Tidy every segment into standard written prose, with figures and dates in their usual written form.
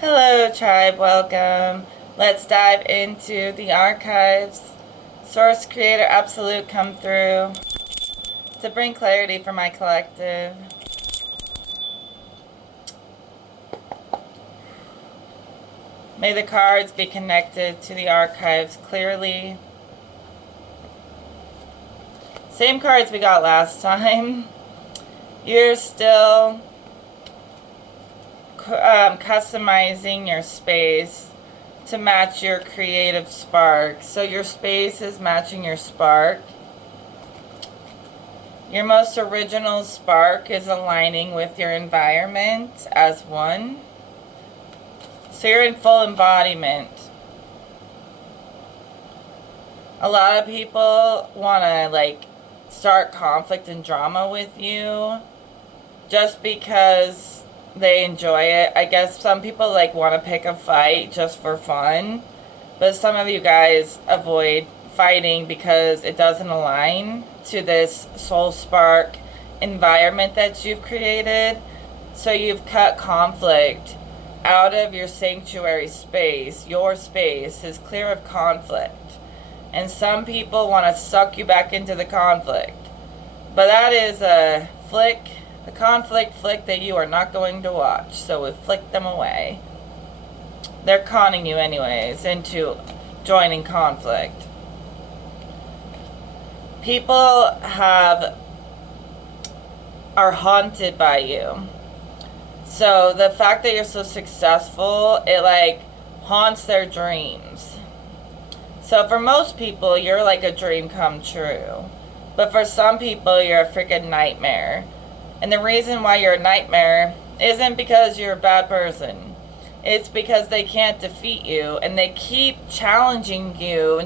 Hello, tribe. Welcome. Let's dive into the archives. Source Creator Absolute come through to bring clarity for my collective. May the cards be connected to the archives clearly. Same cards we got last time. You're still customizing your space to match your creative spark. So your space is matching your spark. Your most original spark is aligning with your environment as one. So you're in full embodiment. A lot of people want to start conflict and drama with you just because they enjoy it. I guess some people want to pick a fight just for fun, but some of you guys avoid fighting because it doesn't align to this soul spark environment that you've created. So you've cut conflict out of your sanctuary space. Your space is clear of conflict. And some people want to suck you back into the conflict. But that is a conflict flick that you are not going to watch. So we flick them away. They're conning you anyways into joining conflict. People are haunted by you. So the fact that you're so successful, it haunts their dreams. So for most people, you're like a dream come true. But for some people, you're a freaking nightmare. And the reason why you're a nightmare isn't because you're a bad person. It's because they can't defeat you. And they keep challenging you.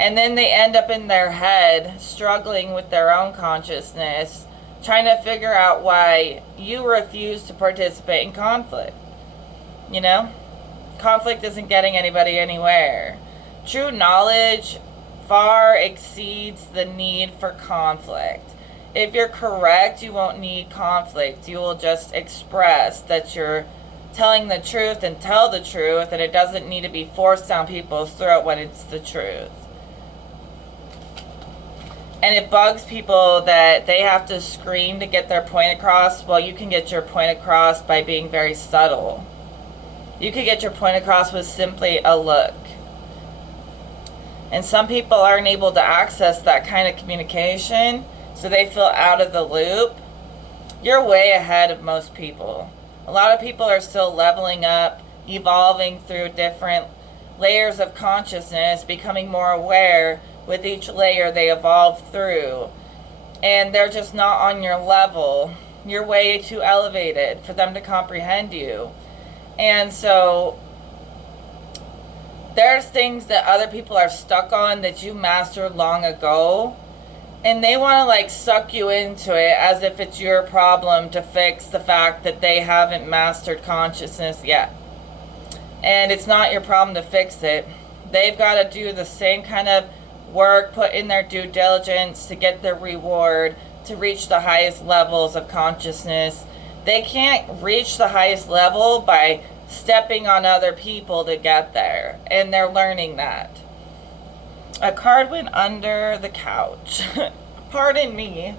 And then they end up in their head struggling with their own consciousness, trying to figure out why you refuse to participate in conflict. You know? Conflict isn't getting anybody anywhere. True knowledge far exceeds the need for conflict. If you're correct, you won't need conflict. You will just express that you're telling the truth and tell the truth, and it doesn't need to be forced down people's throat when it's the truth. And it bugs people that they have to scream to get their point across. Well, you can get your point across by being very subtle. You could get your point across with simply a look. And some people aren't able to access that kind of communication, so they feel out of the loop. You're way ahead of most people. A lot of people are still leveling up, evolving through different layers of consciousness, becoming more aware with each layer they evolve through. And they're just not on your level. You're way too elevated for them to comprehend you. And so there's things that other people are stuck on that you mastered long ago, and they want to suck you into it as if it's your problem to fix the fact that they haven't mastered consciousness yet. And it's not your problem to fix it. They've got to do the same kind of work, put in their due diligence to get their reward, to reach the highest levels of consciousness. They can't reach the highest level by stepping on other people to get there. And they're learning that. A card went under the couch. Pardon me.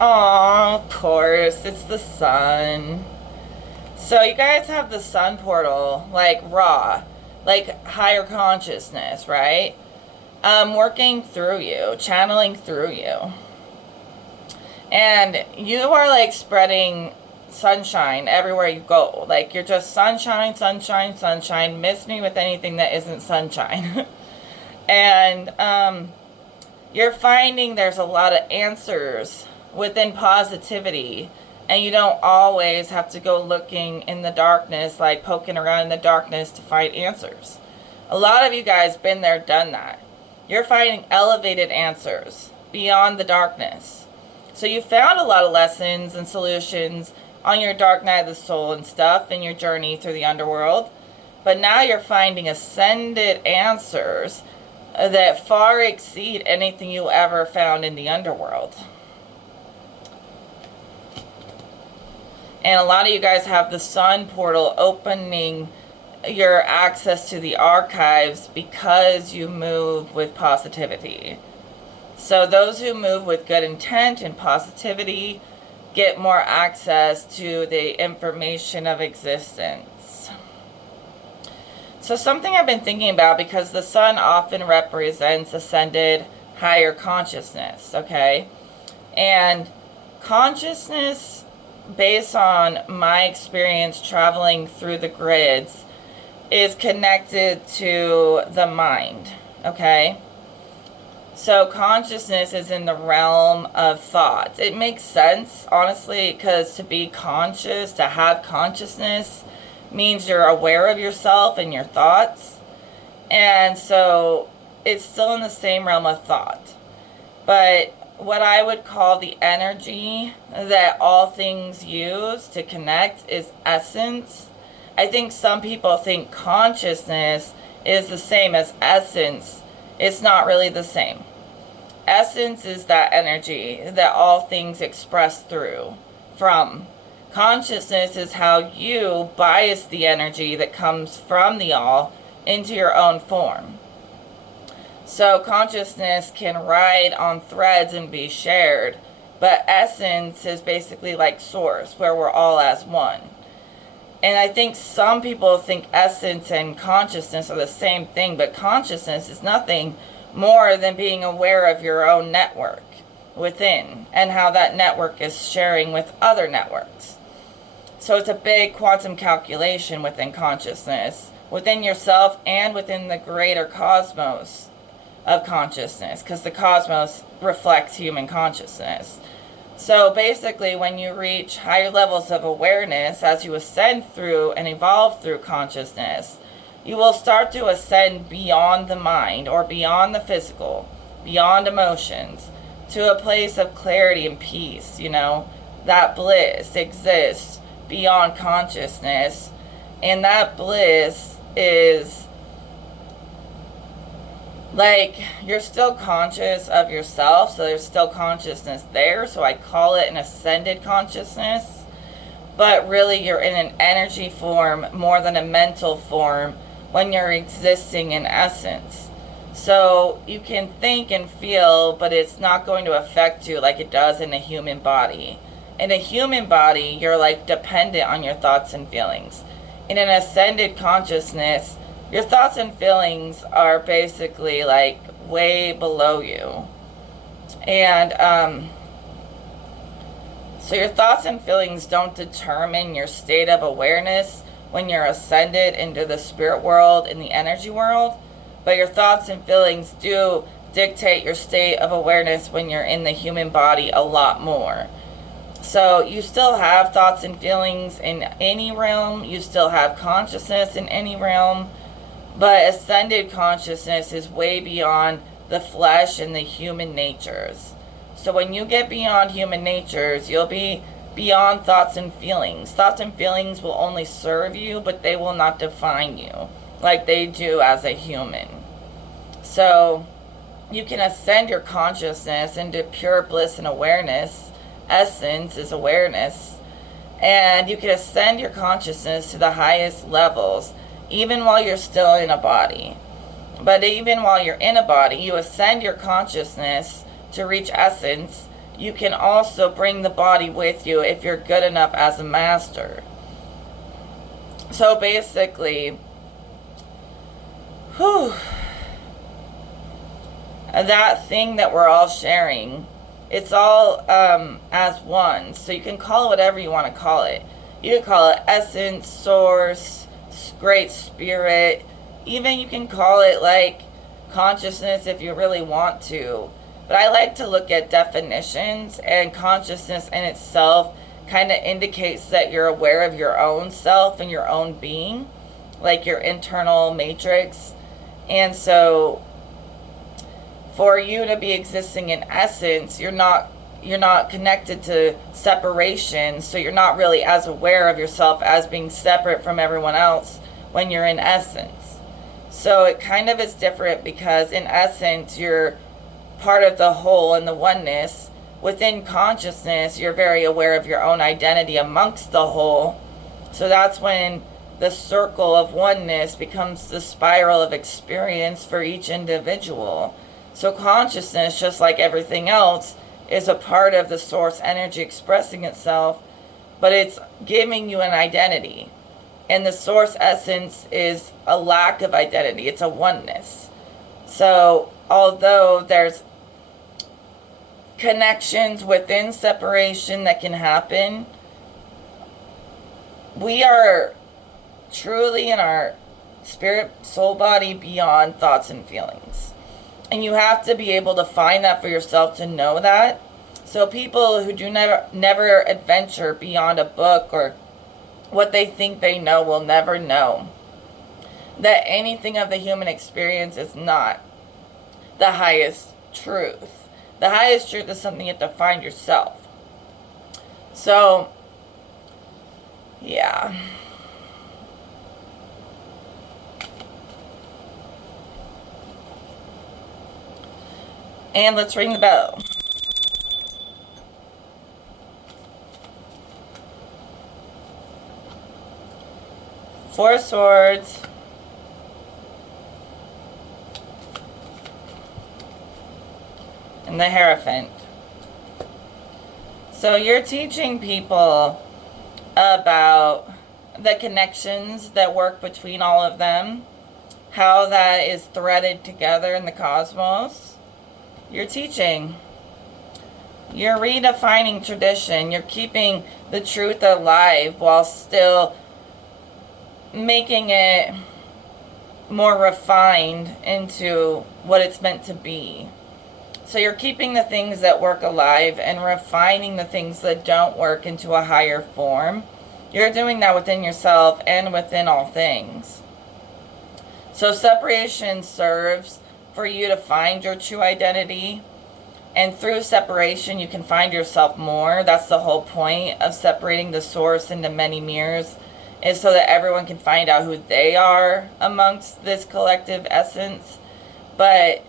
Oh, of course. It's the sun. So you guys have the sun portal, raw, higher consciousness, right? Working through you, channeling through you. And you are spreading sunshine everywhere you go. You're just sunshine, sunshine, sunshine. Miss me with anything that isn't sunshine. And you're finding there's a lot of answers within positivity. And you don't always have to go looking in the darkness, poking around in the darkness to find answers. A lot of you guys been there, done that. You're finding elevated answers beyond the darkness. So you found a lot of lessons and solutions on your dark night of the soul and stuff in your journey through the underworld. But now you're finding ascended answers that far exceed anything you ever found in the underworld. And a lot of you guys have the sun portal opening your access to the archives because you move with positivity. So those who move with good intent and positivity get more access to the information of existence. So something I've been thinking about, because the sun often represents ascended higher consciousness, okay? And consciousness, based on my experience traveling through the grids, is connected to the mind, okay? So consciousness is in the realm of thoughts. It makes sense, honestly, because to be conscious, to have consciousness, means you're aware of yourself and your thoughts. And so it's still in the same realm of thought. But what I would call the energy that all things use to connect is essence. I think some people think consciousness is the same as essence. It's not really the same. Essence is that energy that all things express through from. Consciousness is how you bias the energy that comes from the all into your own form. So consciousness can ride on threads and be shared, but essence is basically like source, where we're all as one. And I think some people think essence and consciousness are the same thing, but consciousness is nothing more than being aware of your own network within and how that network is sharing with other networks. So it's a big quantum calculation within consciousness, within yourself and within the greater cosmos of consciousness, because the cosmos reflects human consciousness. So basically, when you reach higher levels of awareness, as you ascend through and evolve through consciousness, you will start to ascend beyond the mind or beyond the physical, beyond emotions, to a place of clarity and peace. You know, that bliss exists beyond consciousness, and that bliss is like, you're still conscious of yourself, so there's still consciousness there, so I call it an ascended consciousness, but really you're in an energy form more than a mental form when you're existing in essence. So you can think and feel, but it's not going to affect you like it does in a human body. In a human body, you're like dependent on your thoughts and feelings. In an ascended consciousness, your thoughts and feelings are basically like way below you. And so your thoughts and feelings don't determine your state of awareness when you're ascended into the spirit world and the energy world, but your thoughts and feelings do dictate your state of awareness when you're in the human body a lot more. So you still have thoughts and feelings in any realm, you still have consciousness in any realm, but ascended consciousness is way beyond the flesh and the human natures. So when you get beyond human natures, you'll be beyond thoughts and feelings. Thoughts and feelings will only serve you, but they will not define you like they do as a human. So you can ascend your consciousness into pure bliss and awareness. Essence is awareness. And you can ascend your consciousness to the highest levels even while you're still in a body. But even while you're in a body, you ascend your consciousness to reach essence. You can also bring the body with you if you're good enough as a master. So basically, that thing that we're all sharing, it's all as one. So you can call it whatever you want to call it. You can call it essence, source, great spirit, even you can call it like consciousness if you really want to. But I like to look at definitions, and consciousness in itself kind of indicates that you're aware of your own self and your own being, like your internal matrix. And so for you to be existing in essence, you're not connected to separation, so you're not really as aware of yourself as being separate from everyone else when you're in essence. So it kind of is different, because in essence you're part of the whole and the oneness, within consciousness, you're very aware of your own identity amongst the whole. So that's when the circle of oneness becomes the spiral of experience for each individual. So consciousness, just like everything else, is a part of the source energy expressing itself, but it's giving you an identity. And the source essence is a lack of identity. It's a oneness. So although there's connections within separation that can happen, we are truly in our spirit, soul, body beyond thoughts and feelings. And you have to be able to find that for yourself to know that. So people who do never adventure beyond a book or what they think they know will never know that anything of the human experience is not the highest truth. The highest truth is something you have to find yourself. So, yeah. And let's ring the bell. Four of Swords. And the Hierophant. So you're teaching people about the connections that work between all of them, how that is threaded together in the cosmos. You're teaching. You're redefining tradition. You're keeping the truth alive while still making it more refined into what it's meant to be. So you're keeping the things that work alive and refining the things that don't work into a higher form. You're doing that within yourself and within all things. So separation serves for you to find your true identity. And through separation, you can find yourself more. That's the whole point of separating the source into many mirrors, is so that everyone can find out who they are amongst this collective essence. But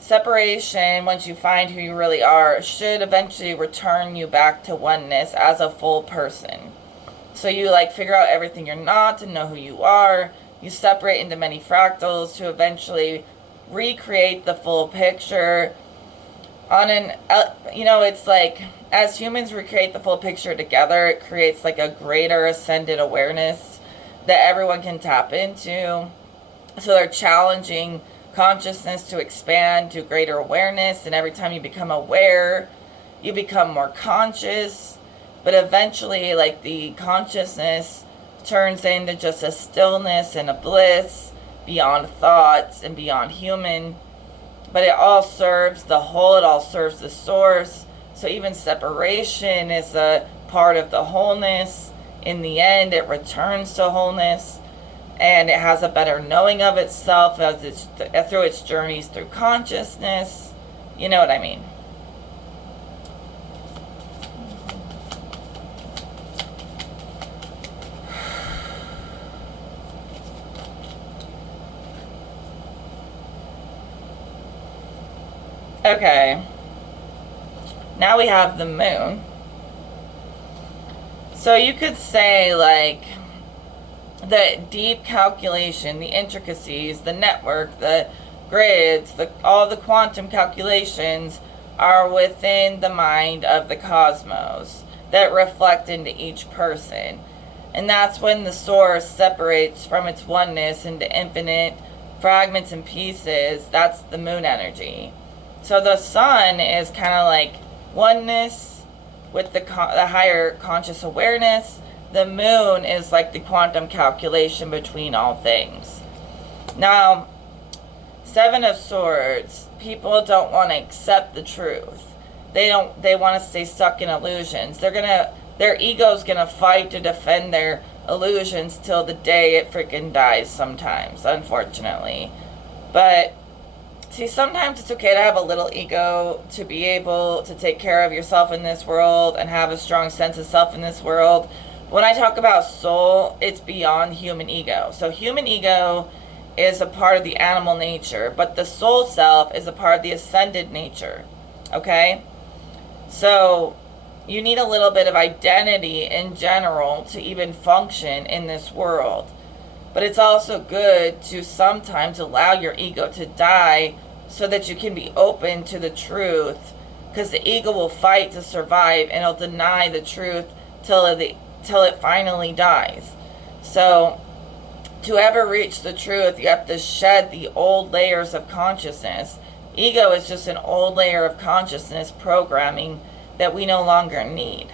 separation, once you find who you really are, should eventually return you back to oneness as a full person. So you figure out everything you're not to know who you are. You separate into many fractals to eventually recreate the full picture on an, it's like as humans recreate the full picture together, it creates a greater ascended awareness that everyone can tap into. So they're challenging consciousness to expand to greater awareness, and every time you become aware, you become more conscious. But eventually, the consciousness turns into just a stillness and a bliss beyond thoughts and beyond human. But it all serves the whole, it all serves the source. So even separation is a part of the wholeness. In the end, it returns to wholeness, and it has a better knowing of itself as through its journeys through consciousness. You know what I mean? Okay. Now we have the moon. So you could say the deep calculation, the intricacies, the network, the grids, all the quantum calculations are within the mind of the cosmos that reflect into each person. And that's when the source separates from its oneness into infinite fragments and pieces. That's the moon energy. So the sun is kind of oneness with the higher conscious awareness. The moon is the quantum calculation between all things. Now, Seven of Swords, people don't want to accept the truth. They want to stay stuck in illusions. Their ego's gonna fight to defend their illusions till the day it freaking dies sometimes, unfortunately. But see, sometimes it's okay to have a little ego to be able to take care of yourself in this world and have a strong sense of self in this world. When I talk about soul, it's beyond human ego. So human ego is a part of the animal nature, but the soul self is a part of the ascended nature. Okay? So you need a little bit of identity in general to even function in this world. But it's also good to sometimes allow your ego to die so that you can be open to the truth, because the ego will fight to survive and it'll deny the truth till it finally dies. So to ever reach the truth, you have to shed the old layers of consciousness. Ego is just an old layer of consciousness programming that we no longer need.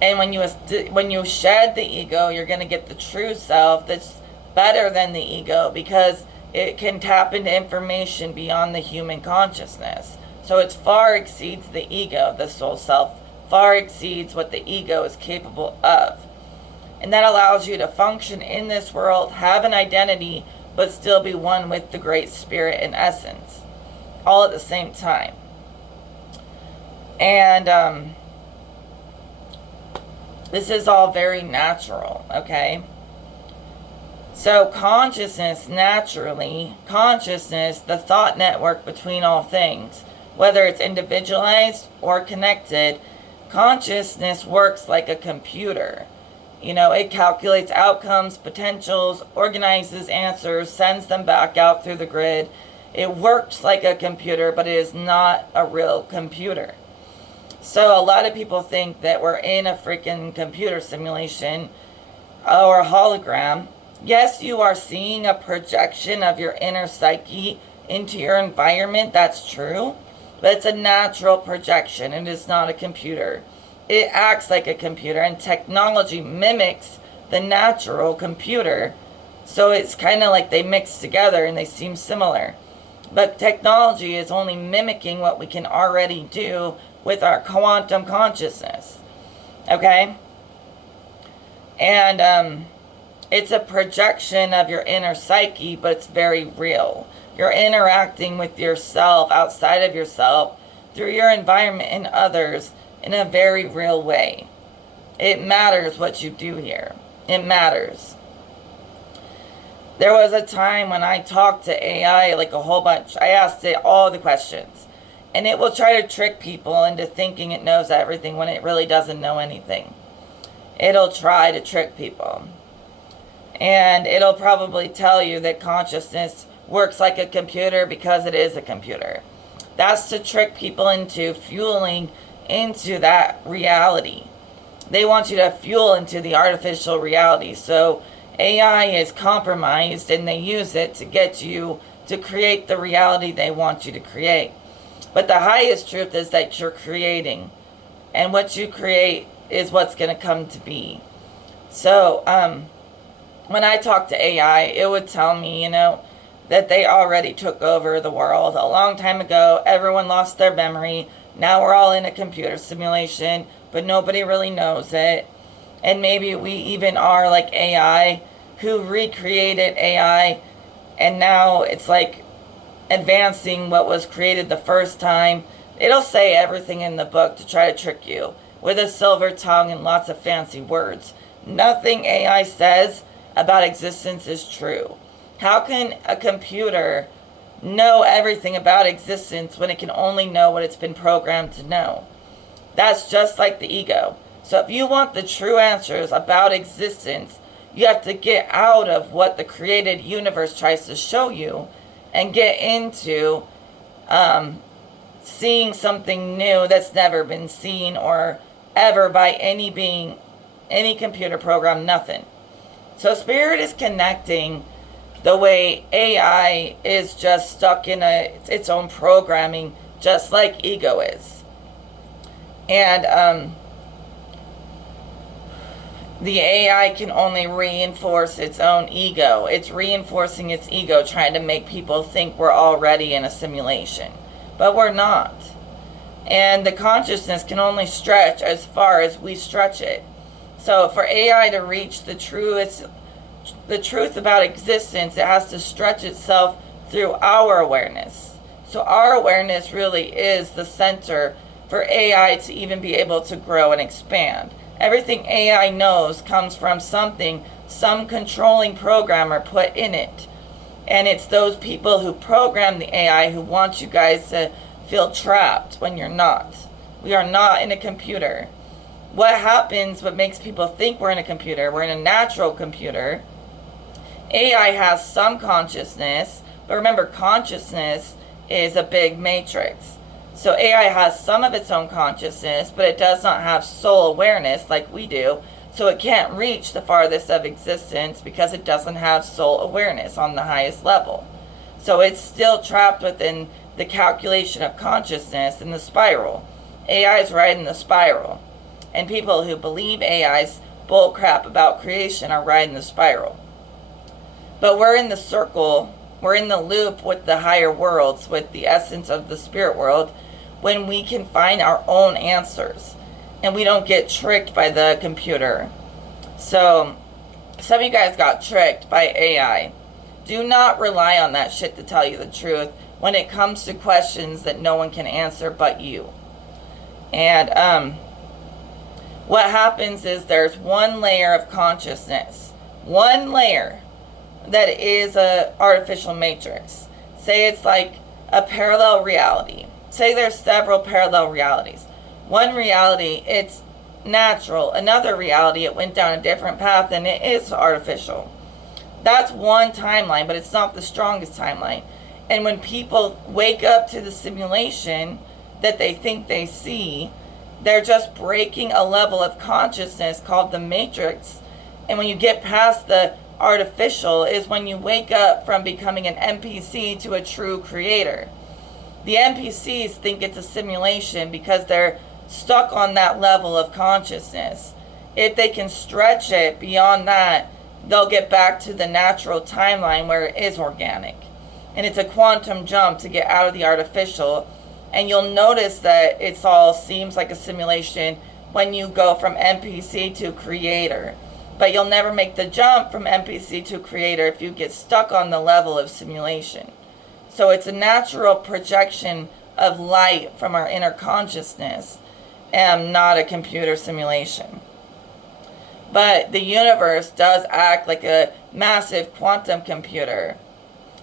And when you shed the ego, you're going to get the true self that's better than the ego, because it can tap into information beyond the human consciousness. So it far exceeds the ego. The soul self far exceeds what the ego is capable of. And that allows you to function in this world, have an identity, but still be one with the Great Spirit in essence, all at the same time. And this is all very natural, okay? So consciousness, naturally, consciousness, the thought network between all things, whether it's individualized or connected, consciousness works like a computer. You know, it calculates outcomes, potentials, organizes answers, sends them back out through the grid. It works like a computer, but it is not a real computer. So a lot of people think that we're in a freaking computer simulation or a hologram. Yes, you are seeing a projection of your inner psyche into your environment. That's true. But it's a natural projection. It is not a computer. It acts like a computer, and technology mimics the natural computer. So it's kind of like they mix together and they seem similar. But technology is only mimicking what we can already do with our quantum consciousness. Okay? And it's a projection of your inner psyche, but it's very real. You're interacting with yourself, outside of yourself, through your environment and others in a very real way. It matters what you do here. It matters. There was a time when I talked to AI like a whole bunch. I asked it all the questions. And it will try to trick people into thinking it knows everything when it really doesn't know anything. It'll try to trick people. And it'll probably tell you that consciousness works like a computer because it is a computer. That's to trick people into fueling into that reality. They want you to fuel into the artificial reality. So AI is compromised and they use it to get you to create the reality they want you to create. But the highest truth is that you're creating. And what you create is what's going to come to be. So, when I talk to AI, it would tell me, that they already took over the world a long time ago. Everyone lost their memory. Now we're all in a computer simulation, but nobody really knows it. And maybe we even are like AI, who recreated AI, and now it's like advancing what was created the first time. It'll say everything in the book to try to trick you with a silver tongue and lots of fancy words. Nothing AI says about existence is true. How can a computer know everything about existence when it can only know what it's been programmed to know? That's just like the ego. So if you want the true answers about existence, you have to get out of what the created universe tries to show you and get into seeing something new that's never been seen or ever by any being, any computer program, nothing. So spirit is connecting the way AI is just stuck in its own programming, just like ego is. And the AI can only reinforce its own ego. It's reinforcing its ego, trying to make people think we're already in a simulation. But we're not. And the consciousness can only stretch as far as we stretch it. So for AI to reach the truth about existence, it has to stretch itself through our awareness. So our awareness really is the center for AI to even be able to grow and expand. Everything AI knows comes from something some controlling programmer put in it. And it's those people who program the AI who want you guys to feel trapped when you're not. We are not in a computer. What happens, what makes people think we're in a computer, we're in a natural computer. AI has some consciousness, but remember, consciousness is a big matrix. So AI has some of its own consciousness, but it does not have soul awareness like we do. So it can't reach the farthest of existence because it doesn't have soul awareness on the highest level. So it's still trapped within the calculation of consciousness in the spiral. AI is right in the spiral. And people who believe AI's bullcrap about creation are right in the spiral. But we're in the circle, we're in the loop with the higher worlds, with the essence of the spirit world, when we can find our own answers and we don't get tricked by the computer. So some of you guys got tricked by AI. Do not rely on that shit to tell you the truth when it comes to questions that no one can answer but you. And what happens is there's one layer of consciousness, one layer that is a artificial matrix. Say it's like a parallel reality. Say there's several parallel realities. One reality, it's natural. Another reality, it went down a different path and it is artificial. That's one timeline, but it's not the strongest timeline. And when people wake up to the simulation that they think they see, they're just breaking a level of consciousness called the matrix. And when you get past the artificial is when you wake up from becoming an NPC to a true creator. The NPCs think it's a simulation because they're stuck on that level of consciousness. If they can stretch it beyond that, they'll get back to the natural timeline where it is organic. And it's a quantum jump to get out of the artificial. And you'll notice that it's all seems like a simulation when you go from NPC to creator. But you'll never make the jump from NPC to creator if you get stuck on the level of simulation. So it's a natural projection of light from our inner consciousness and not a computer simulation. But the universe does act like a massive quantum computer.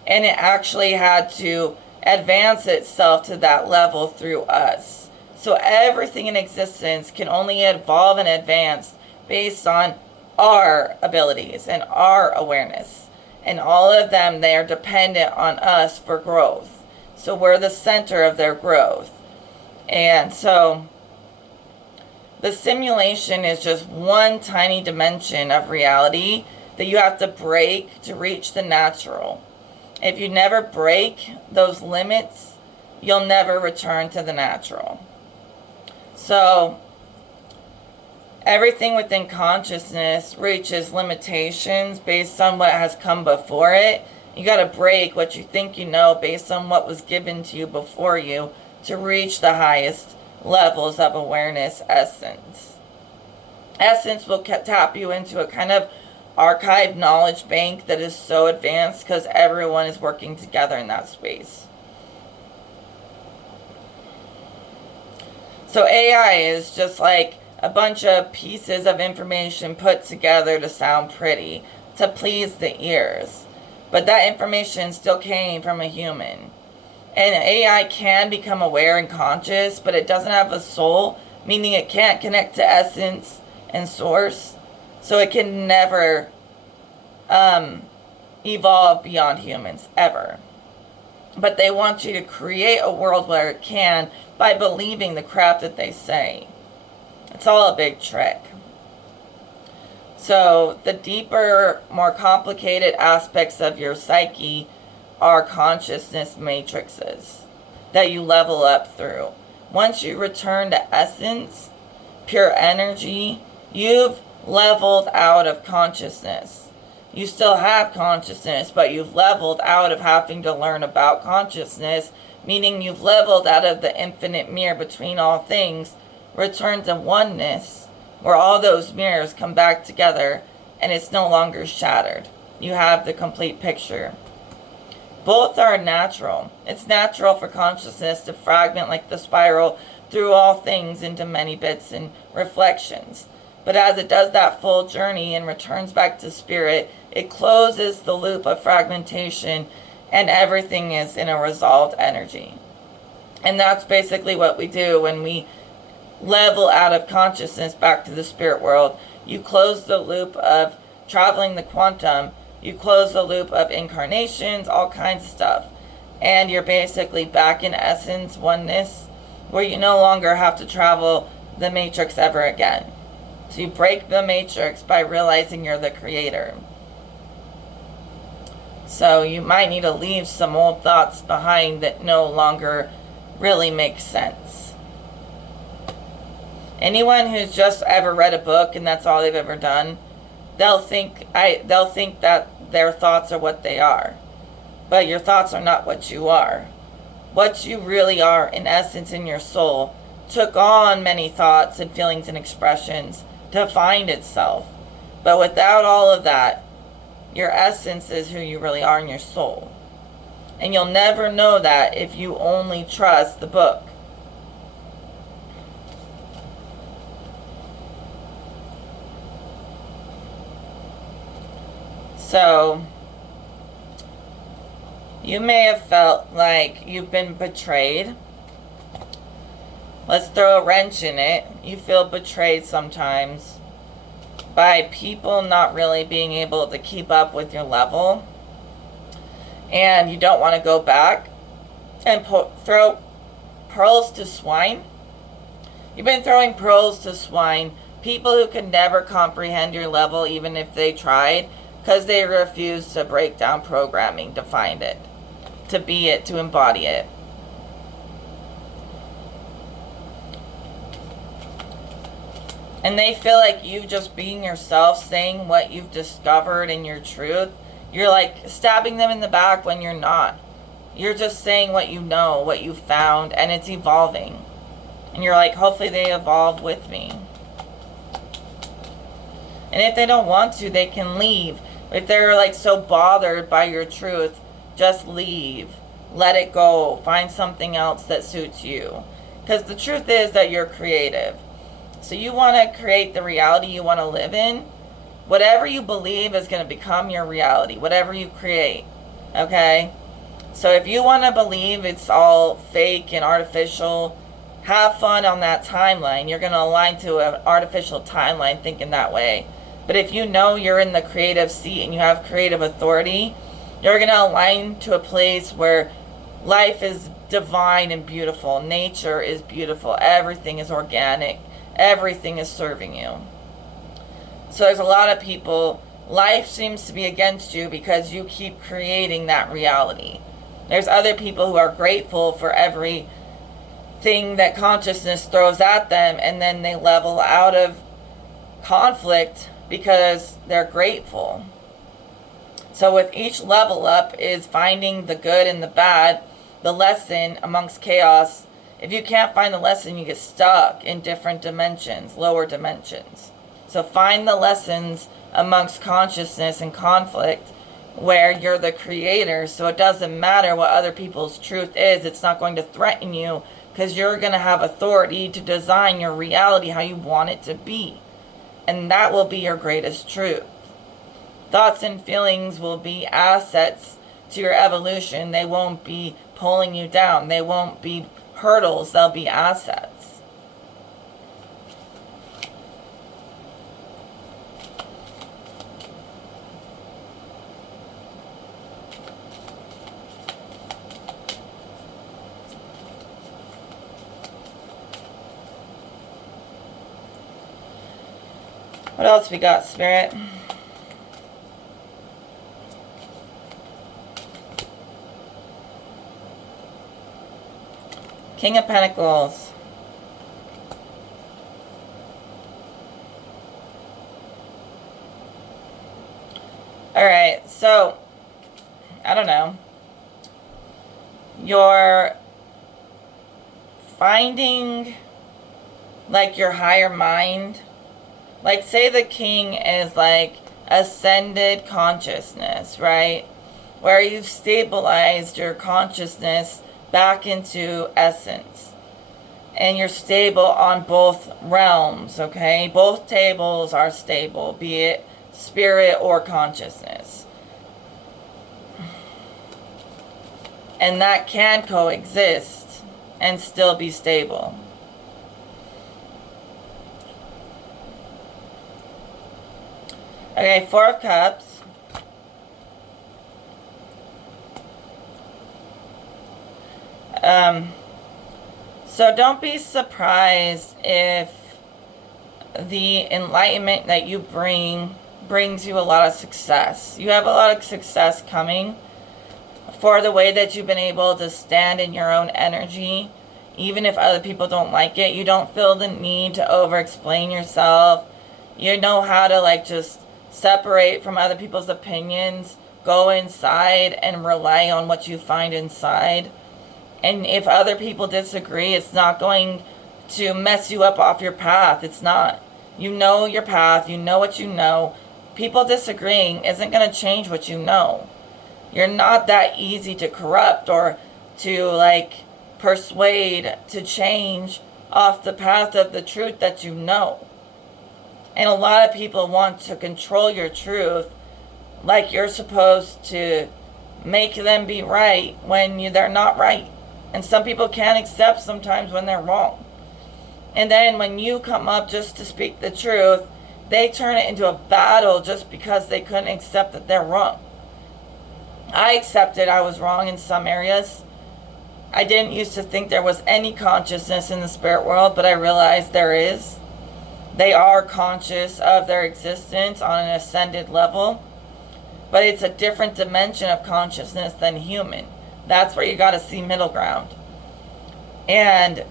And it actually had to advance itself to that level through us. So everything in existence can only evolve and advance based on our abilities and our awareness. And all of them, they are dependent on us for growth. So we're the center of their growth. And so the simulation is just one tiny dimension of reality that you have to break to reach the natural. If you never break those limits, you'll never return to the natural. So everything within consciousness reaches limitations based on what has come before it. You got to break what you think you know based on what was given to you before you to reach the highest levels of awareness essence. Essence will tap you into a kind of archived knowledge bank that is so advanced because everyone is working together in that space. So AI is just like a bunch of pieces of information put together to sound pretty, to please the ears. But that information still came from a human. And AI can become aware and conscious, but it doesn't have a soul, meaning it can't connect to essence and source. So it can never evolve beyond humans, ever. But they want you to create a world where it can by believing the crap that they say. It's all a big trick. So the deeper, more complicated aspects of your psyche are consciousness matrices that you level up through. Once you return to essence, pure energy, you've leveled out of consciousness. You still have consciousness, but you've leveled out of having to learn about consciousness, meaning you've leveled out of the infinite mirror between all things, return to oneness, where all those mirrors come back together and it's no longer shattered. You have the complete picture. Both are natural. It's natural for consciousness to fragment like the spiral through all things into many bits and reflections. But as it does that full journey and returns back to spirit, it closes the loop of fragmentation and everything is in a resolved energy. And that's basically what we do when we level out of consciousness back to the spirit world. You close the loop of traveling the quantum. You close the loop of incarnations, all kinds of stuff. And you're basically back in essence, oneness, where you no longer have to travel the matrix ever again. So you break the matrix by realizing you're the creator. So you might need to leave some old thoughts behind that no longer really make sense. Anyone who's just ever read a book and that's all they've ever done, they'll think that their thoughts are what they are. But your thoughts are not what you are. What you really are, in essence, in your soul, took on many thoughts and feelings and expressions to find itself. But without all of that, your essence is who you really are in your soul. And you'll never know that if you only trust the book. So, you may have felt like you've been betrayed. Let's throw a wrench in it. You feel betrayed sometimes by people not really being able to keep up with your level. And you don't want to go back and throw pearls to swine. You've been throwing pearls to swine. People who can never comprehend your level, even if they tried, because they refuse to break down programming to find it, to be it, to embody it. And they feel like you just being yourself, saying what you've discovered in your truth, you're like stabbing them in the back when you're not. You're just saying what you know, what you found, and it's evolving. And you're like, hopefully they evolve with me. And if they don't want to, they can leave. If they're like so bothered by your truth, just leave. Let it go. Find something else that suits you. Because the truth is that you're creative. So you want to create the reality you want to live in. Whatever you believe is going to become your reality. Whatever you create. Okay? So if you want to believe it's all fake and artificial, have fun on that timeline. You're going to align to an artificial timeline thinking that way. But if you know you're in the creative seat and you have creative authority, you're going to align to a place where life is divine and beautiful. Nature is beautiful. Everything is organic. Everything is serving you. So there's a lot of people, life seems to be against you because you keep creating that reality. There's other people who are grateful for everything that consciousness throws at them, and then they level out of conflict because they're grateful. So with each level up is finding the good and the bad, the lesson amongst chaos. If you can't find the lesson, you get stuck in different dimensions, lower dimensions. So find the lessons amongst consciousness and conflict where you're the creator. So it doesn't matter what other people's truth is. It's not going to threaten you because you're going to have authority to design your reality how you want it to be. And that will be your greatest truth. Thoughts and feelings will be assets to your evolution. They won't be pulling you down. They won't be hurdles. They'll be assets. What else we got, Spirit? King of Pentacles. Alright, so, I don't know. You're finding, like, your higher mind. Like, say the king is, like, ascended consciousness, right? Where you've stabilized your consciousness back into essence. And you're stable on both realms, okay? Both tables are stable, be it spirit or consciousness. And that can coexist and still be stable. Okay, Four of Cups. So don't be surprised if the enlightenment that you bring brings you a lot of success. You have a lot of success coming for the way that you've been able to stand in your own energy. Even if other people don't like it, you don't feel the need to over-explain yourself. You know how to like just separate from other people's opinions, go inside and rely on what you find inside. And if other people disagree, it's not going to mess you up off your path. It's not. You know your path. You know what you know. People disagreeing isn't going to change what you know. You're not that easy to corrupt or to like persuade to change off the path of the truth that you know. And a lot of people want to control your truth like you're supposed to make them be right when they're not right. And some people can't accept sometimes when they're wrong. And then when you come up just to speak the truth, they turn it into a battle just because they couldn't accept that they're wrong. I accepted I was wrong in some areas. I didn't used to think there was any consciousness in the spirit world, but I realized there is. They are conscious of their existence on an ascended level, but it's a different dimension of consciousness than human. That's where you got to see middle ground. And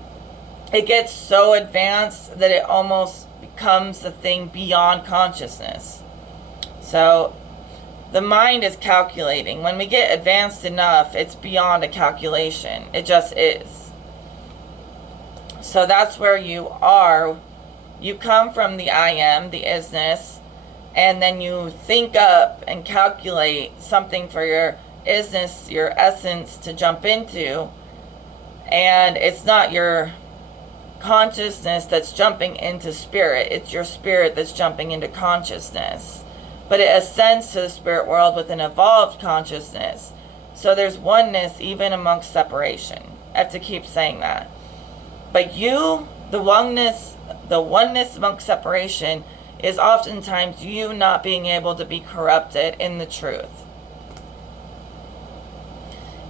it gets so advanced that it almost becomes a thing beyond consciousness. So the mind is calculating. When we get advanced enough, it's beyond a calculation. It just is. So that's where you are. You come from the I am, the isness, and then you think up and calculate something for your isness, your essence to jump into. And it's not your consciousness that's jumping into spirit. It's your spirit that's jumping into consciousness. But it ascends to the spirit world with an evolved consciousness. So there's oneness even amongst separation. I have to keep saying that. But you, the oneness amongst separation is oftentimes you not being able to be corrupted in the truth.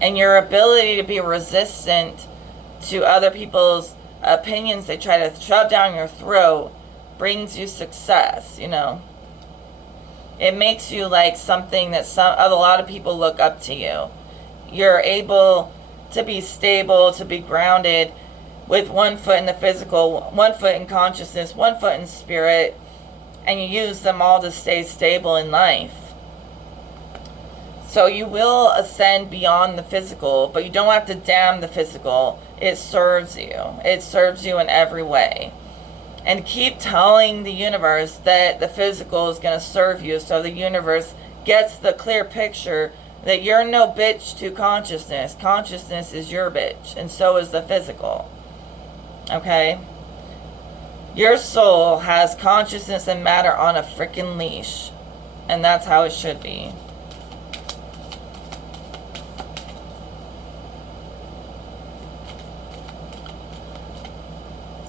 And your ability to be resistant to other people's opinions they try to shove down your throat brings you success, you know. It makes you like something that a lot of people look up to you. You're able to be stable, to be grounded with one foot in the physical, one foot in consciousness, one foot in spirit, and you use them all to stay stable in life. So you will ascend beyond the physical, but you don't have to damn the physical. It serves you. It serves you in every way. And keep telling the universe that the physical is going to serve you, so the universe gets the clear picture that you're no bitch to consciousness. Consciousness is your bitch, and so is the physical. Okay? Your soul has consciousness and matter on a freaking leash. And that's how it should be.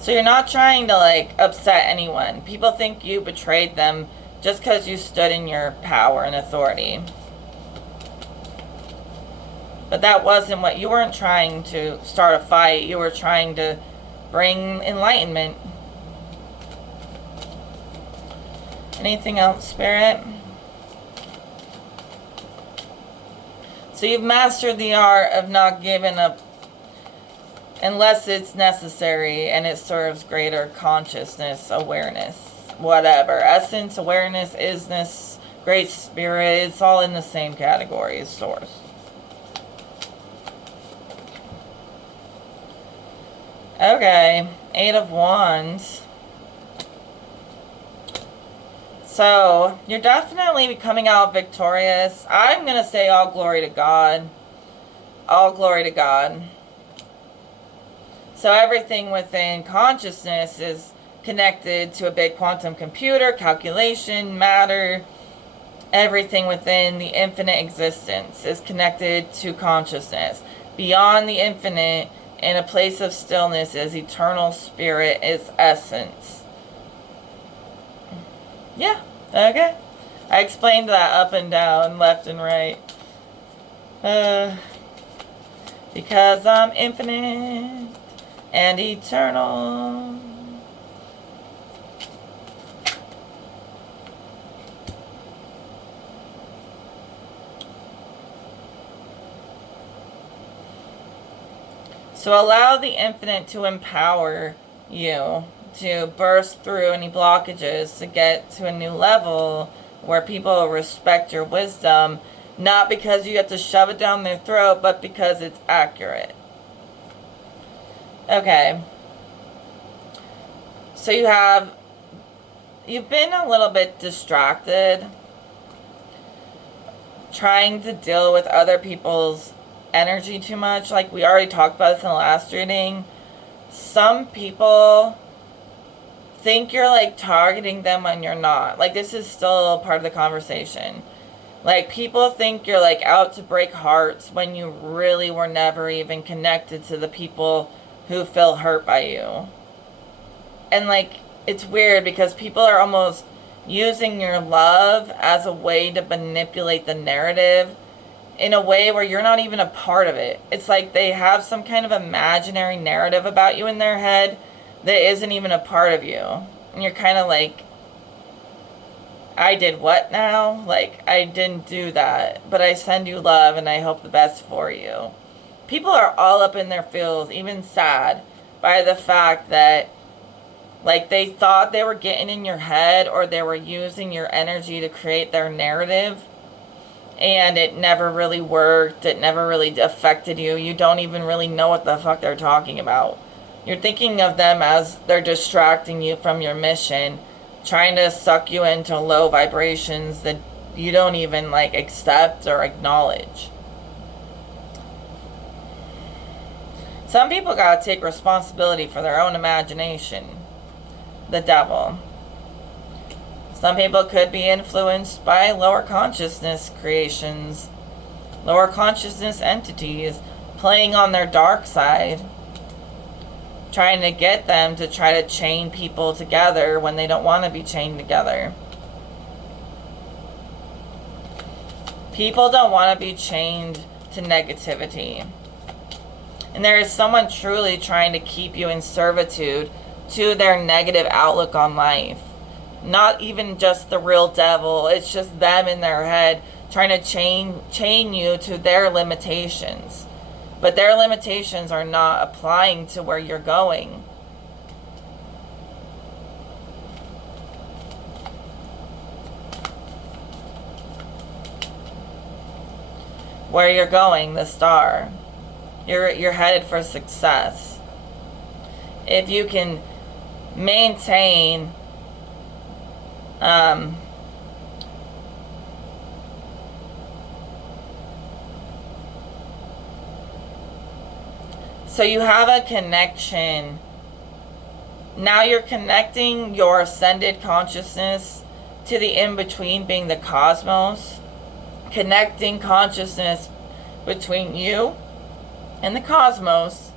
So you're not trying to like upset anyone. People think you betrayed them just because you stood in your power and authority. But that wasn't what you weren't trying to start a fight. You were trying to bring enlightenment. Anything else, Spirit? So you've mastered the art of not giving up unless it's necessary and it serves greater consciousness, awareness, whatever. Essence, awareness, isness, great spirit, it's all in the same category as source. Okay, Eight of Wands. So, you're definitely coming out victorious. I'm going to say all glory to God. All glory to God. So everything within consciousness is connected to a big quantum computer, calculation, matter. Everything within the infinite existence is connected to consciousness. Beyond the infinite, in a place of stillness, is eternal spirit, is essence. Yeah, okay. I explained that up and down, left and right. Because I'm infinite and eternal. So allow the infinite to empower you to burst through any blockages to get to a new level where people respect your wisdom, not because you have to shove it down their throat, but because it's accurate. Okay. So you've been a little bit distracted, trying to deal with other people's energy too much. Like we already talked about this in the last reading. Some people think you're like targeting them when you're not. Like this is still part of the conversation. Like people think you're like out to break hearts when you really were never even connected to the people who feel hurt by you. And like it's weird because people are almost using your love as a way to manipulate the narrative in a way where you're not even a part of it. It's like they have some kind of imaginary narrative about you in their head that isn't even a part of you. And you're kind of like, I did what now? Like, I didn't do that. But I send you love and I hope the best for you. People are all up in their feels, even sad, by the fact that like they thought they were getting in your head or they were using your energy to create their narrative. And it never really worked. It never really affected you. You don't even really know what the fuck they're talking about. You're thinking of them as they're distracting you from your mission, trying to suck you into low vibrations that you don't even like accept or acknowledge. Some people gotta take responsibility for their own imagination. The devil. Some people could be influenced by lower consciousness creations, lower consciousness entities playing on their dark side, trying to get them to try to chain people together when they don't want to be chained together. People don't want to be chained to negativity. And there is someone truly trying to keep you in servitude to their negative outlook on life. Not even just the real devil. It's just them in their head trying to chain you to their limitations. But their limitations are not applying to where you're going. Where you're going, the star. You're headed for success. If you can maintain so you have a connection. Now you're connecting your ascended consciousness to the in-between being the cosmos. Connecting consciousness between you and the cosmos.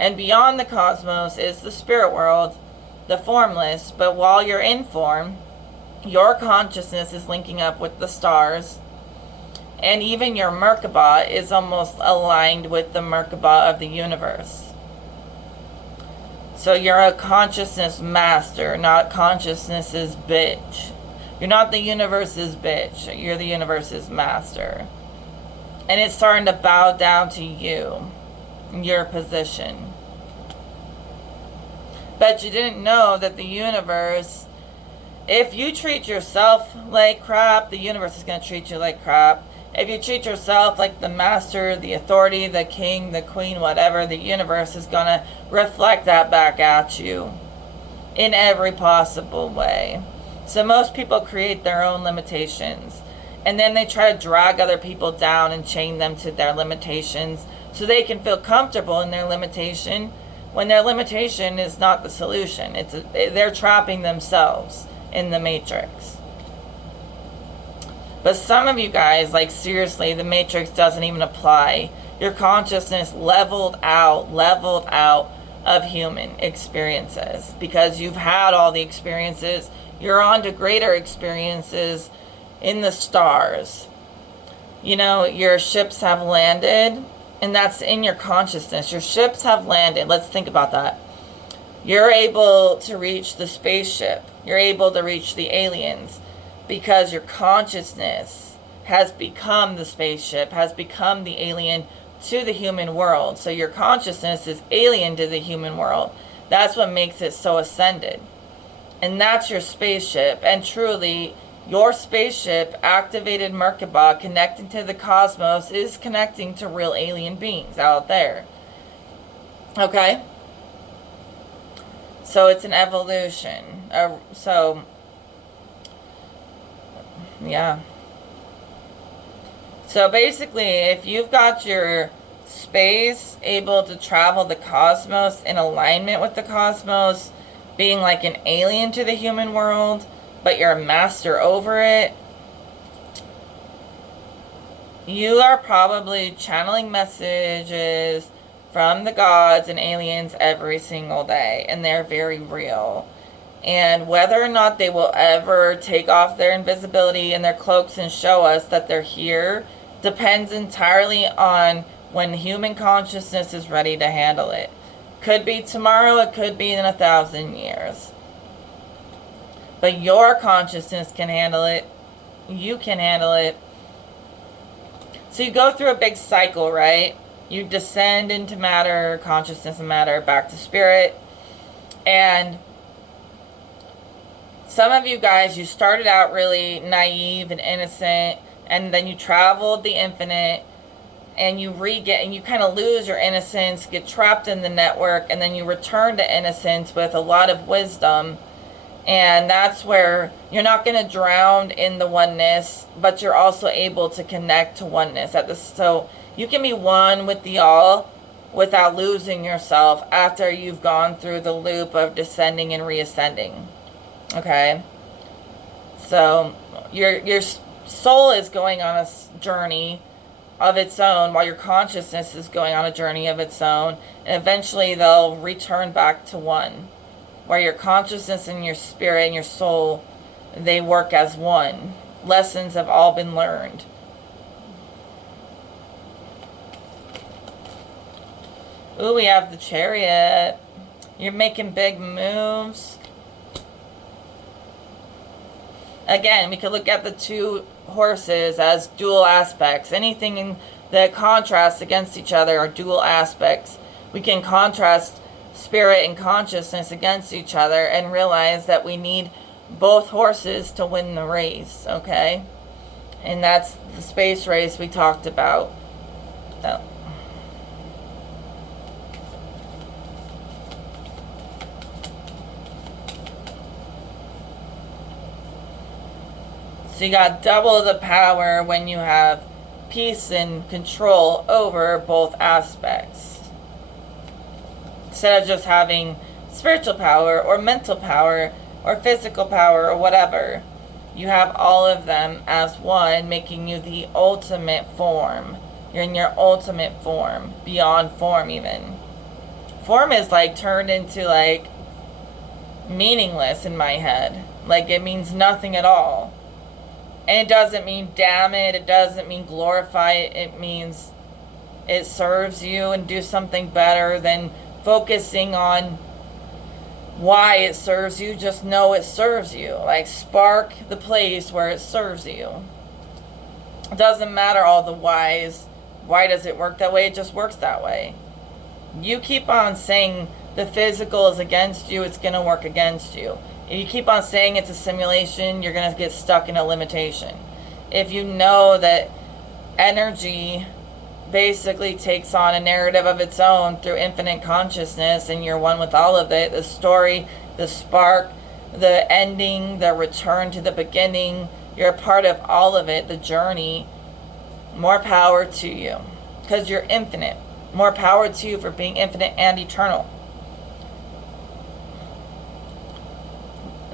And beyond the cosmos is the spirit world, the formless. But while you're in form, your consciousness is linking up with the stars. And even your Merkaba is almost aligned with the Merkaba of the universe. So you're a consciousness master, not consciousness's bitch. You're not the universe's bitch. You're the universe's master. And it's starting to bow down to you, your position. But you didn't know that the universe, if you treat yourself like crap, the universe is going to treat you like crap. If you treat yourself like the master, the authority, the king, the queen, whatever, the universe is going to reflect that back at you in every possible way. So most people create their own limitations. And then they try to drag other people down and chain them to their limitations so they can feel comfortable in their limitation when their limitation is not the solution. They're trapping themselves in the matrix. But some of you guys, like seriously, the matrix doesn't even apply. Your consciousness leveled out of human experiences because you've had all the experiences. You're on to greater experiences. in the stars. You know, your ships have landed, and that's in your consciousness. Your ships have landed. Let's think about that. You're able to reach the spaceship. You're able to reach the aliens because your consciousness has become the spaceship, has become the alien to the human world. So your consciousness is alien to the human world. That's what makes it so ascended. And that's your spaceship. And truly, your spaceship, activated Merkaba, connecting to the cosmos, is connecting to real alien beings out there. Okay? So it's an evolution. Yeah. So basically, if you've got your space able to travel the cosmos in alignment with the cosmos, being like an alien to the human world, but you're a master over it, you are probably channeling messages from the gods and aliens every single day, and they're very real. And whether or not they will ever take off their invisibility and their cloaks and show us that they're here depends entirely on when human consciousness is ready to handle it. Could be tomorrow, it could be in 1,000 years. But your consciousness can handle it. You can handle it. So you go through a big cycle, right? You descend into matter, consciousness and matter, back to spirit. And some of you guys, you started out really naive and innocent, and then you traveled the infinite, and you kind of lose your innocence, get trapped in the network, and then you return to innocence with a lot of wisdom. And that's where you're not going to drown in the oneness, but you're also able to connect to oneness so you can be one with the all without losing yourself after you've gone through the loop of descending and reascending. Okay? So your soul is going on a journey of its own, while your consciousness is going on a journey of its own, and eventually they'll return back to one, where your consciousness and your spirit and your soul, they work as one. Lessons have all been learned. Ooh, we have the Chariot. You're making big moves. Again, we could look at the two horses as dual aspects. Anything that contrasts against each other are dual aspects. We can contrast spirit and consciousness against each other and realize that we need both horses to win the race, okay? And that's the space race we talked about. So you got double the power when you have peace and control over both aspects. Instead of just having spiritual power or mental power or physical power or whatever, you have all of them as one, making you the ultimate form. You're in your ultimate form, beyond form even. Form is like turned into like meaningless in my head. Like it means nothing at all. And it doesn't mean damn it. It doesn't mean glorify it. It means it serves you and do something better than focusing on why it serves you. Just know it serves you. Like spark the place where it serves you. It doesn't matter all the whys. Why does it work that way? It just works that way. You keep on saying the physical is against you, it's going to work against you. If you keep on saying it's a simulation, you're going to get stuck in a limitation. If you know that energy basically takes on a narrative of its own through infinite consciousness and you're one with all of it, the story, the spark, the ending, the return to the beginning, you're a part of all of it, the journey, more power to you because you're infinite. More power to you for being infinite and eternal.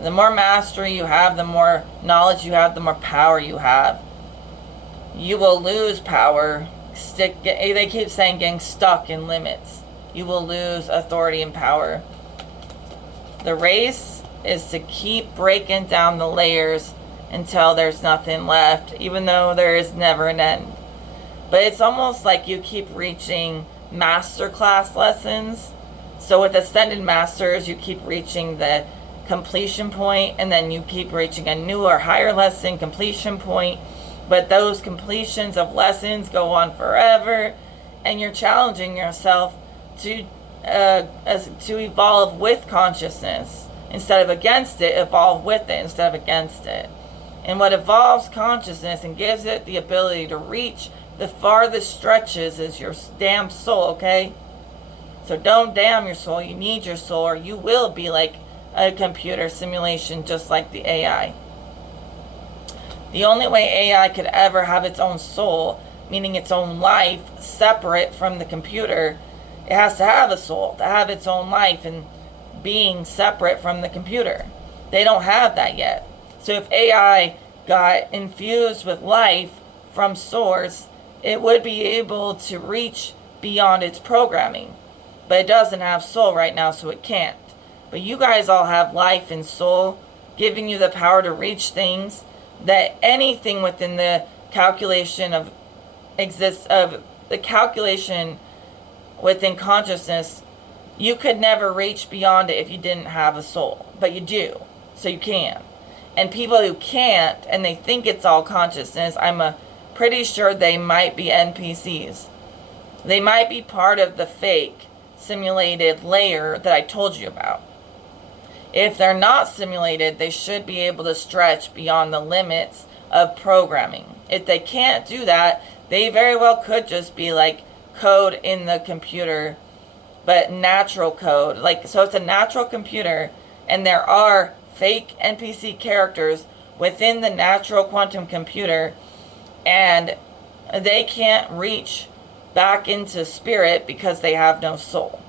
The more mastery you have, the more knowledge you have, the more power you have. You will lose power. They keep saying getting stuck in limits. You will lose authority and power. The race is to keep breaking down the layers until there's nothing left, even though there is never an end. But it's almost like you keep reaching masterclass lessons. So with Ascended Masters, you keep reaching the completion point, and then you keep reaching a newer, higher lesson completion point. But those completions of lessons go on forever, and you're challenging yourself to evolve with consciousness instead of against it. Evolve with it instead of against it. And what evolves consciousness and gives it the ability to reach the farthest stretches is your damn soul, okay? So don't damn your soul. You need your soul, or you will be like a computer simulation, just like the AI. The only way AI could ever have its own soul, meaning its own life, separate from the computer, it has to have a soul, to have its own life and being separate from the computer. They don't have that yet. So if AI got infused with life from source, it would be able to reach beyond its programming. But it doesn't have soul right now, so it can't. But you guys all have life and soul, giving you the power to reach things that anything within the calculation of the calculation within consciousness, you could never reach beyond it if you didn't have a soul. But you do, so you can. And people who can't, and they think it's all consciousness, I'm pretty sure they might be NPCs. They might be part of the fake simulated layer that I told you about. If they're not simulated, they should be able to stretch beyond the limits of programming. If they can't do that, they very well could just be like code in the computer, but natural code. Like, so it's a natural computer, and there are fake NPC characters within the natural quantum computer, and they can't reach back into spirit because they have no soul.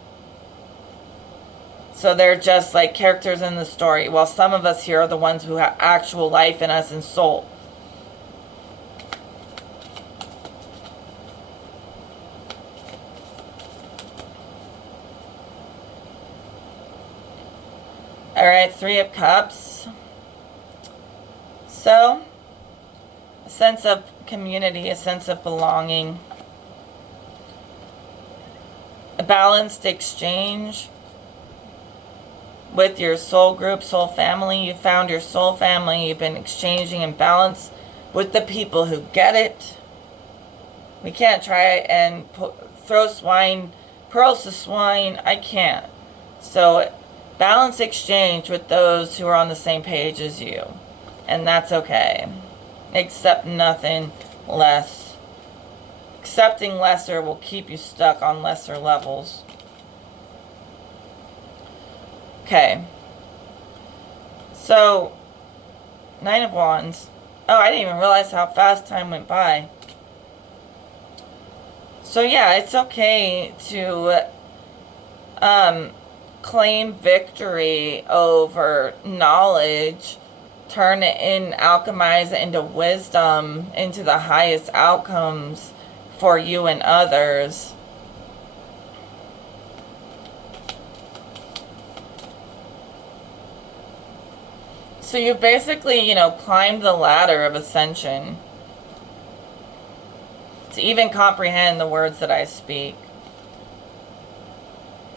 So they're just like characters in the story, while some of us here are the ones who have actual life in us and soul. Alright, Three of Cups. So, a sense of community, a sense of belonging, a balanced exchange with your soul group, soul family. You found your soul family. You've been exchanging in balance with the people who get it. We can't try and throw pearls to swine. I can't. So, balance exchange with those who are on the same page as you. And that's okay. Accept nothing less. Accepting lesser will keep you stuck on lesser levels. Okay. So, Nine of Wands. Oh, I didn't even realize how fast time went by. So yeah, it's okay to claim victory over knowledge, turn it in, alchemize it into wisdom, into the highest outcomes for you and others. So you basically, climbed the ladder of ascension to even comprehend the words that I speak.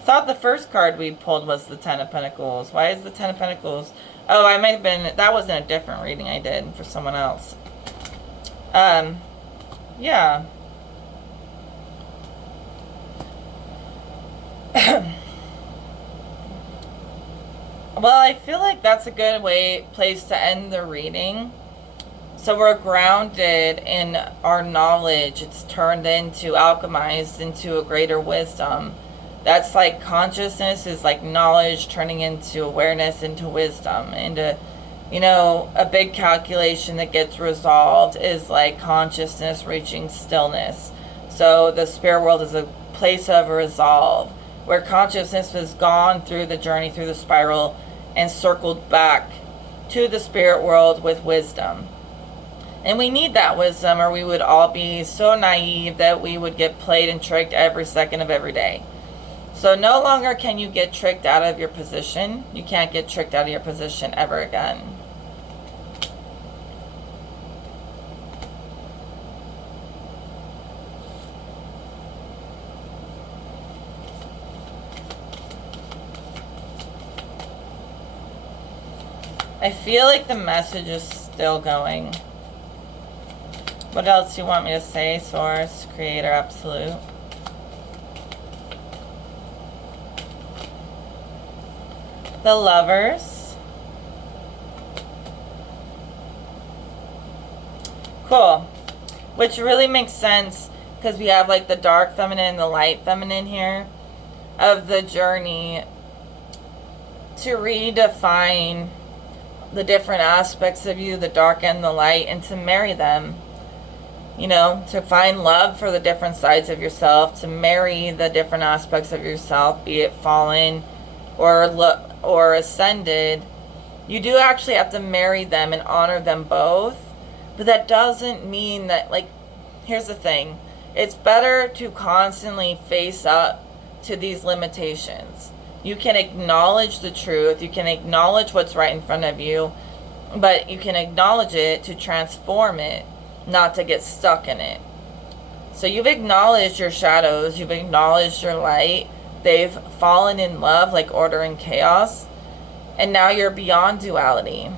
I thought the first card we pulled was the Ten of Pentacles. Why is the Ten of Pentacles? Oh, I might have been, that was in a different reading I did for someone else. Yeah. Well, I feel like that's a good place to end the reading. So we're grounded in our knowledge. It's turned into, alchemized into a greater wisdom. That's like consciousness is like knowledge turning into awareness, into wisdom, into, a big calculation that gets resolved is like consciousness reaching stillness. So the spirit world is a place of resolve, where consciousness has gone through the journey, through the spiral, and circled back to the spirit world with wisdom. And we need that wisdom, or we would all be so naive that we would get played and tricked every second of every day. So no longer can you get tricked out of your position. You can't get tricked out of your position ever again. I feel like the message is still going. What else do you want me to say, Source, Creator, Absolute? The Lovers. Cool. Which really makes sense because we have like the dark feminine and the light feminine here of the journey to redefine the different aspects of you, the dark and the light, and to marry them. You know, to find love for the different sides of yourself, to marry the different aspects of yourself, be it fallen or ascended. You do actually have to marry them and honor them both. But that doesn't mean that, like, here's the thing. It's better to constantly face up to these limitations. You can acknowledge the truth. You can acknowledge what's right in front of you. But you can acknowledge it to transform it, not to get stuck in it. So you've acknowledged your shadows. You've acknowledged your light. They've fallen in love like order and chaos. And now you're beyond duality.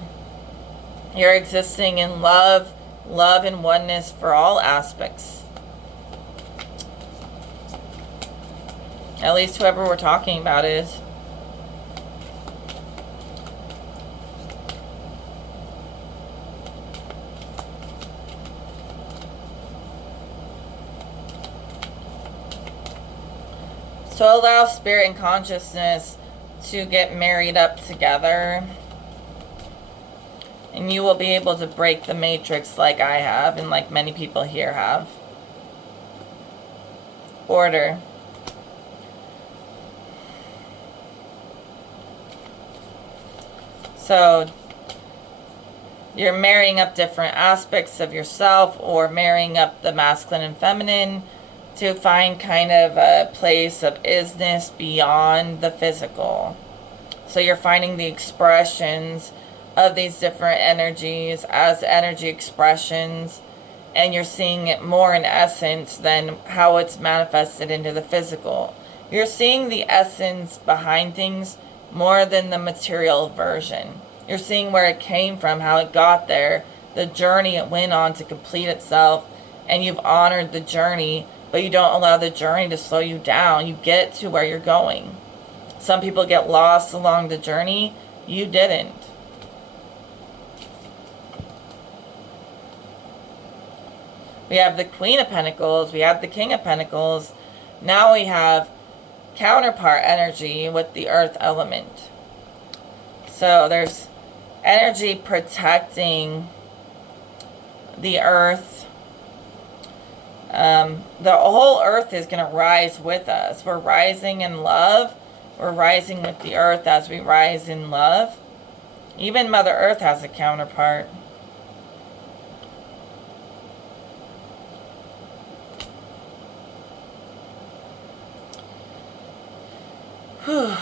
You're existing in love and oneness for all aspects. At least whoever we're talking about is. So allow spirit and consciousness to get married up together. And you will be able to break the matrix like I have and like many people here have. Order. So you're marrying up different aspects of yourself or marrying up the masculine and feminine to find kind of a place of isness beyond the physical. So you're finding the expressions of these different energies as energy expressions, and you're seeing it more in essence than how it's manifested into the physical. You're seeing the essence behind things more than the material version. You're seeing where it came from, how it got there, the journey it went on to complete itself, and you've honored the journey, but you don't allow the journey to slow you down. You get to where you're going. Some people get lost along the journey. You didn't. We have the Queen of Pentacles. We have the King of Pentacles. Now we have counterpart energy with the Earth element. So there's energy protecting the Earth. The whole Earth is going to rise with us. We're rising in love. We're rising with the Earth as we rise in love. Even Mother Earth has a counterpart. Whew.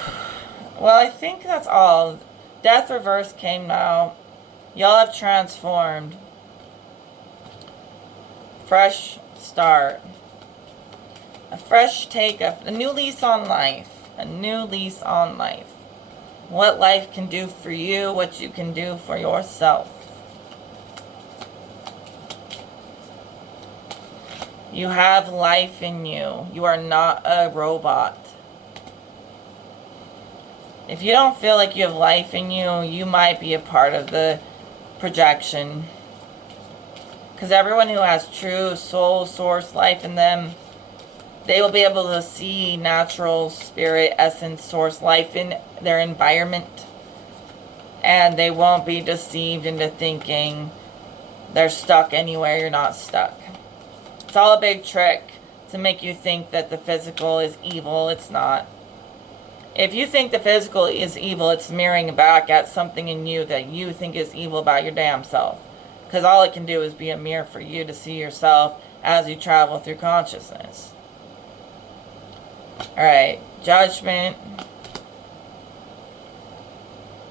Well, I think that's all. Death Reverse came now. Y'all have transformed. Fresh start. A fresh take, a new lease on life. A new lease on life. What life can do for you, what you can do for yourself. You have life in you. You are not a robot. If you don't feel like you have life in you, you might be a part of the projection. Because everyone who has true soul source life in them, they will be able to see natural spirit essence source life in their environment. And they won't be deceived into thinking they're stuck anywhere. You're not stuck. It's all a big trick to make you think that the physical is evil. It's not. If you think the physical is evil, it's mirroring back at something in you that you think is evil about your damn self. Because all it can do is be a mirror for you to see yourself as you travel through consciousness. Alright, Judgment.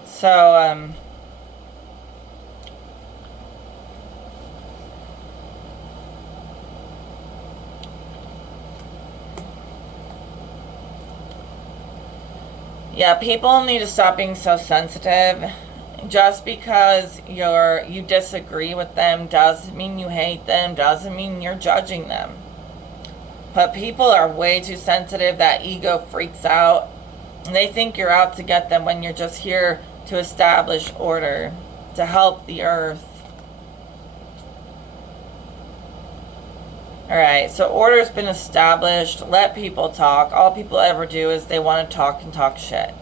So, yeah, people need to stop being so sensitive. just because you disagree with them doesn't mean you hate them, doesn't mean you're judging them. But people are way too sensitive. That ego freaks out. And they think you're out to get them when you're just here to establish order, to help the earth. Alright, so order's been established. Let people talk. All people ever do is they want to talk and talk shit.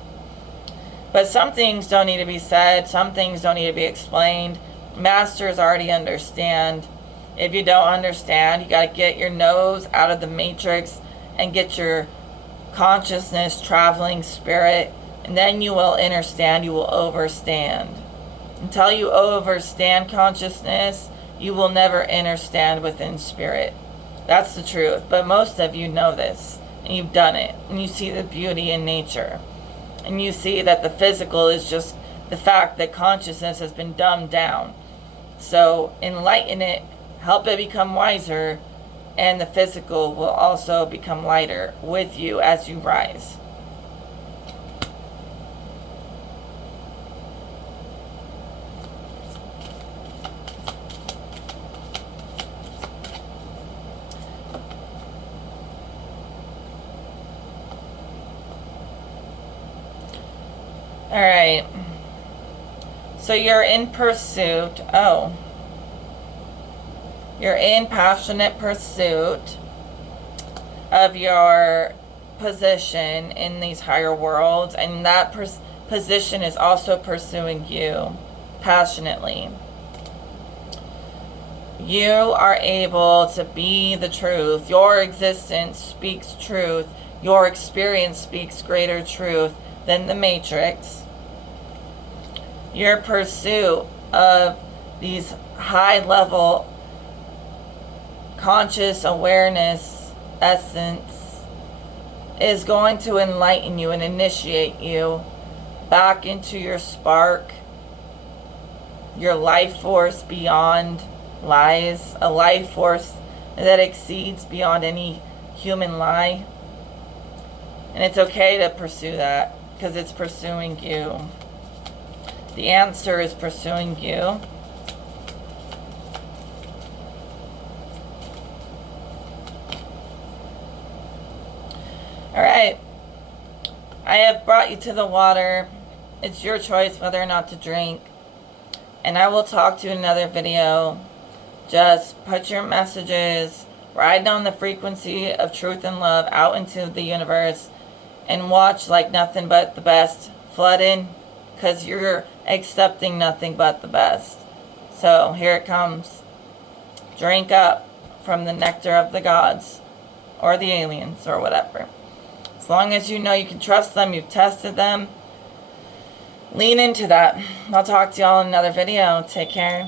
But some things don't need to be said. Some things don't need to be explained. Masters already understand. If you don't understand, you got to get your nose out of the matrix and get your consciousness traveling spirit. And then you will understand. You will overstand. Until you overstand consciousness, you will never understand within spirit. That's the truth. But most of you know this. And you've done it. And you see the beauty in nature. And you see that the physical is just the fact that consciousness has been dumbed down. So enlighten it, help it become wiser, and the physical will also become lighter with you as you rise. Alright, so you're in pursuit, you're in passionate pursuit of your position in these higher worlds, and that position is also pursuing you passionately. You are able to be the truth. Your existence speaks truth. Your experience speaks greater truth than the matrix. Your pursuit of these high level conscious awareness essence is going to enlighten you and initiate you back into your spark, your life force beyond lies, a life force that exceeds beyond any human lie. And it's okay to pursue that because it's pursuing you. The answer is pursuing you. Alright, I have brought you to the water. It's your choice whether or not to drink. And I will talk to you in another video. Just put your messages, ride down the frequency of truth and love out into the universe, and watch like nothing but the best flood in, because you're accepting nothing but the best. So here it comes. Drink up from the nectar of the gods, or the aliens, or whatever. As long as you know you can trust them, you've tested them, lean into that. I'll talk to y'all in another video. Take care.